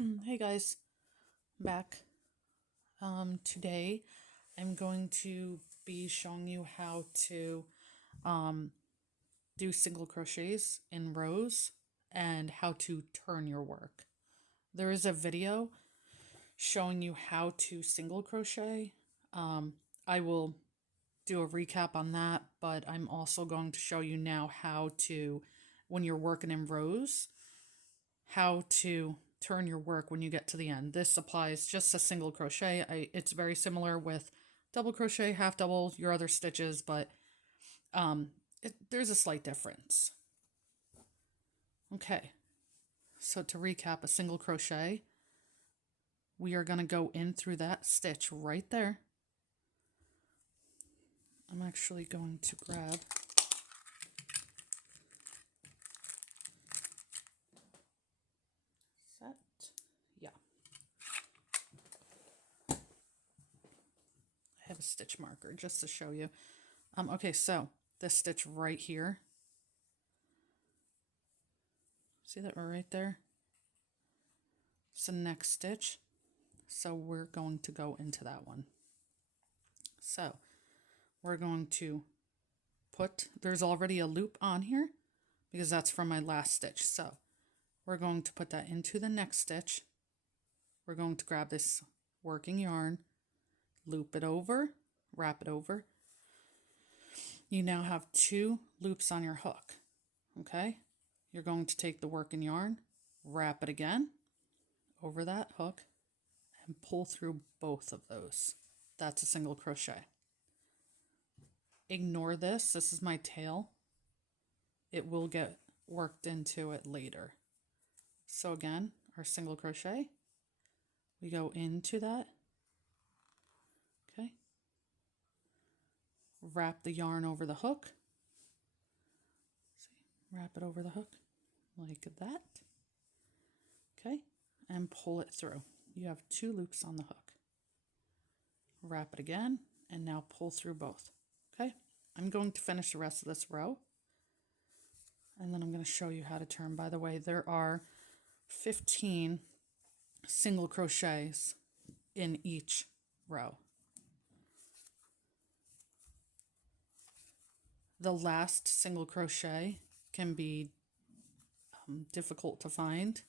Hey guys, back. Today I'm going to be showing you how to um, do single crochets in rows and how to turn your work. There is a video showing you how to single crochet. I will do a recap on that, but I'm also going to show you now how to, when you're working in rows, how to turn your work when you get to the end. This applies just to single crochet. It's very similar with double crochet, half double, your other stitches, but there's a slight difference. Okay, so to recap, a single crochet, we are going to go in through that stitch right there. I'm actually going to grab set. Yeah. I have a stitch marker just to show you. Okay, so this stitch right here. See that right there? It's the next stitch. So we're going to go into that one. So we're going to there's already a loop on here because that's from my last stitch. So we're going to put that into the next stitch. We're going to grab this working yarn, loop it over, wrap it over. You now have 2 loops on your hook. Okay? You're going to take the working yarn, wrap it again over that hook, and pull through both of those. That's a single crochet. Ignore this. This is my tail. It will get worked into it later. So again, our single crochet, we go into that. Okay. Wrap the yarn over the hook. See, wrap it over the hook like that. Okay. And pull it through. You have 2 loops on the hook. Wrap it again and now pull through both. Okay. I'm going to finish the rest of this row. And then I'm going to show you how to turn. By the way, there are 15 single crochets in each row. The last single crochet can be difficult to find.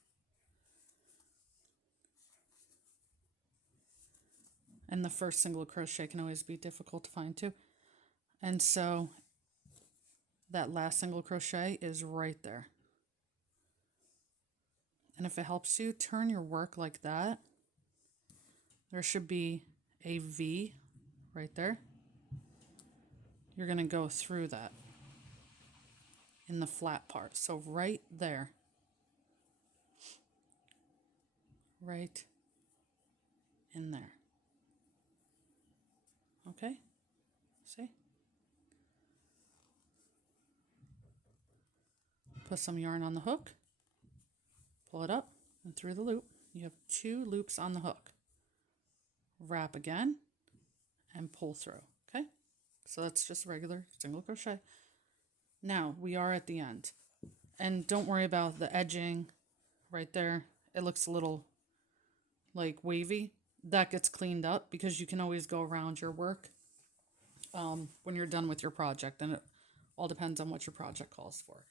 And the first single crochet can always be difficult to find too. And so that last single crochet is right there. And if it helps you turn your work like that, there should be a V right there. You're going to go through that in the flat part. So right there. Right in there. Okay? See? Put some yarn on the hook. Pull it up and through the loop. You have 2 loops on the hook. Wrap again and pull through. Okay? So that's just regular single crochet. Now we are at the end. And don't worry about the edging right there. It looks a little like wavy. That gets cleaned up because you can always go around your work when you're done with your project. And it all depends on what your project calls for.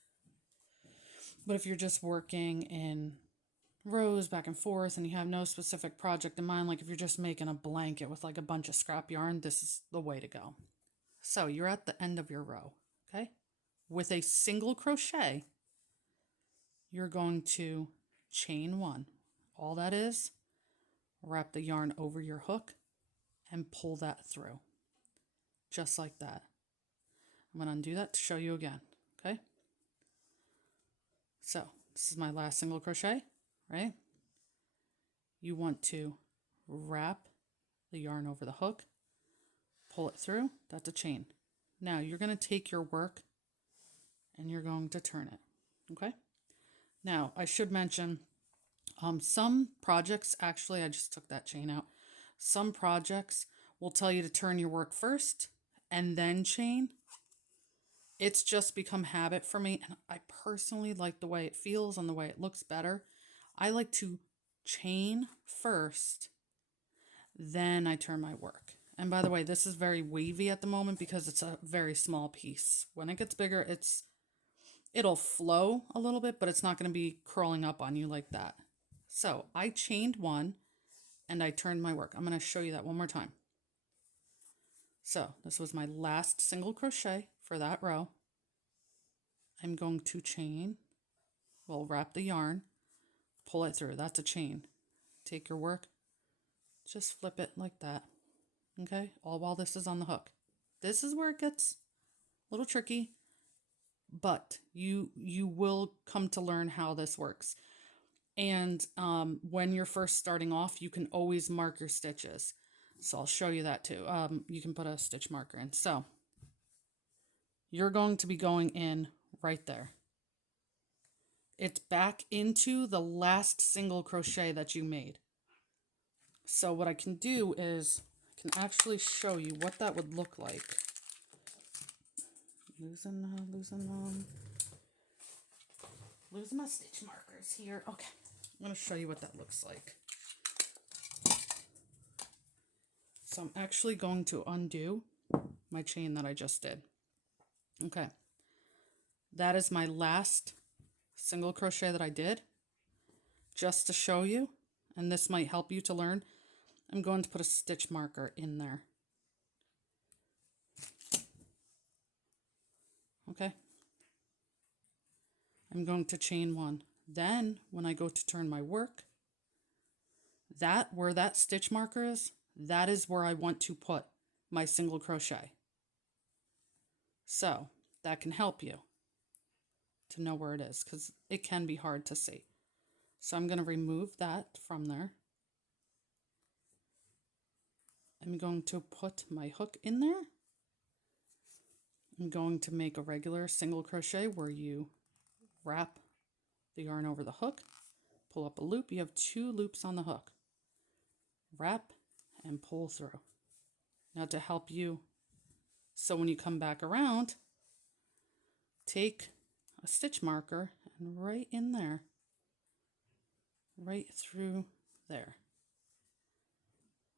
But if you're just working in rows back and forth and you have no specific project in mind, like if you're just making a blanket with like a bunch of scrap yarn, this is the way to go. So you're at the end of your row, okay? With a single crochet, you're going to chain 1. All that is, wrap the yarn over your hook and pull that through. Just like that. I'm going to undo that to show you again, okay? So this is my last single crochet, right? You want to wrap the yarn over the hook, pull it through. That's a chain. Now you're going to take your work and you're going to turn it, okay? Now I should mention some projects, actually I just took that chain out. Some projects will tell you to turn your work first and then chain. It's just become habit for me, and I personally like the way it feels and the way it looks better. I like to chain first, then I turn my work. And by the way, this is very wavy at the moment because it's a very small piece. When it gets bigger, it'll flow a little bit, but it's not going to be curling up on you like that. So I chained one and I turned my work. I'm going to show you that one more time. So this was my last single crochet for that row. I'm going to chain, well, wrap the yarn, pull it through. That's a chain. Take your work, just flip it like that. Okay, all while this is on the hook. This is where it gets a little tricky, but you will come to learn how this works. And when you're first starting off, you can always mark your stitches. So I'll show you that too. You can put a stitch marker in. So you're going to be going in right there. It's back into the last single crochet that you made. So what I can do is I can actually show you what that would look like. Losing my stitch markers here. Okay, I'm going to show you what that looks like. So I'm actually going to undo my chain that I just did. Okay, that is my last single crochet that I did. Just to show you, and this might help you to learn, I'm going to put a stitch marker in there. Okay. I'm going to chain one. Then when I go to turn my work, where that stitch marker is, that is where I want to put my single crochet. So that can help you to know where it is because it can be hard to see. So I'm going to remove that from there. I'm going to put my hook in there. I'm going to make a regular single crochet where you wrap the yarn over the hook, pull up a loop. You have 2 loops on the hook. Wrap and pull through. Now to help you, so when you come back around, take a stitch marker and right in there, right through there,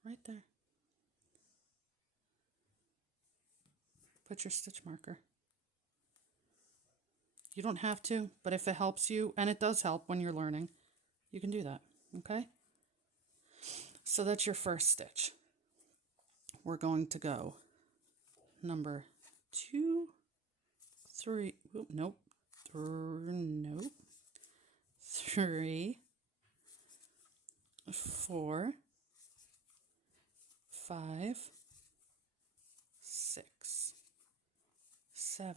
right there. Put your stitch marker. You don't have to, but if it helps you, and it does help when you're learning, you can do that, okay? So that's your first stitch. We're going to go number 2, 3, nope, 3, 4, 5, 6, 7,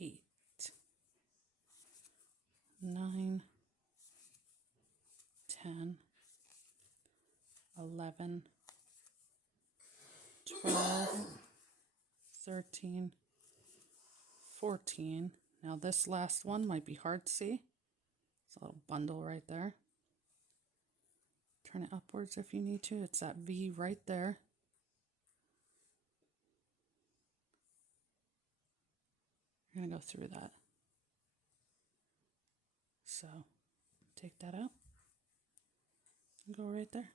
8, 9, 10, 11, 12, 13, 14. Now this last one might be hard to see. It's a little bundle right there. Turn it upwards if you need to. It's that V right there. You're going to go through that. So take that out and go right there.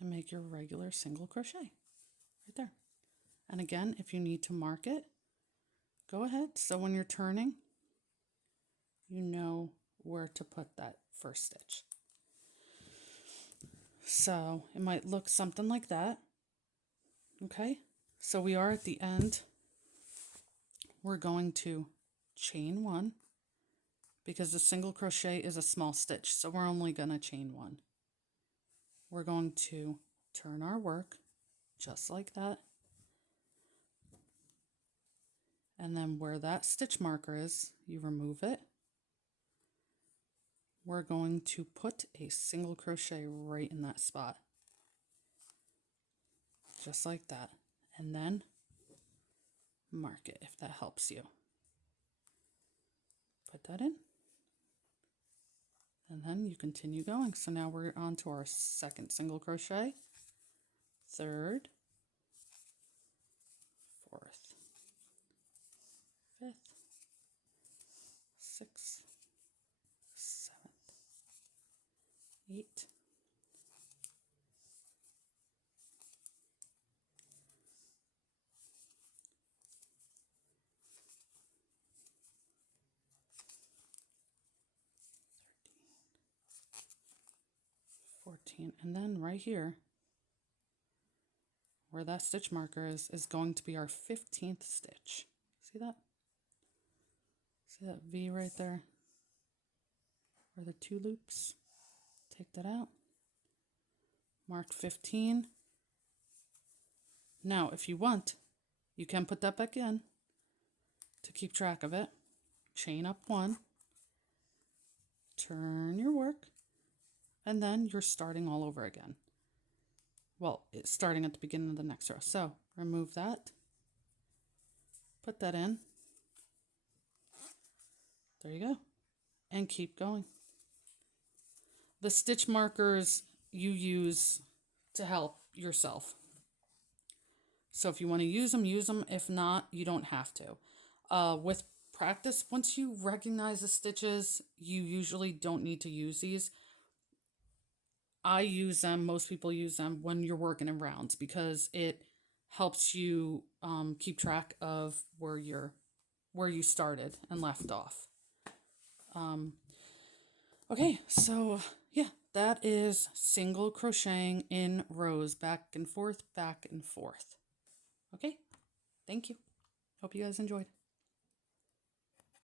And make your regular single crochet right there. And again, if you need to mark it, go ahead. So when you're turning, you know where to put that first stitch. So it might look something like that. Okay, so we are at the end. We're going to chain 1 because the single crochet is a small stitch, so we're only going to chain 1. We're going to turn our work just like that. And then where that stitch marker is, you remove it. We're going to put a single crochet right in that spot. Just like that. And then mark it if that helps you. Put that in. And then you continue going. So now we're on to our second single crochet, third, fourth, fifth, 6th, 7th, 8th, 14, and then right here where that stitch marker is going to be our 15th stitch. See that? See that V right there? Where the 2 loops? Take that out. Mark 15. Now, if you want, you can put that back in to keep track of it. Chain up 1, turn your work, and then you're starting all over again. Well, it's starting at the beginning of the next row. So remove that, put that in. There you go. And keep going. The stitch markers you use to help yourself. So if you want to use them, use them. If not, you don't have to. With practice, once you recognize the stitches, you usually don't need to use these. I use them, most people use them when you're working in rounds because it helps you keep track of where you started and left off. Okay, so yeah, that is single crocheting in rows, back and forth, back and forth. Okay, thank you. Hope you guys enjoyed.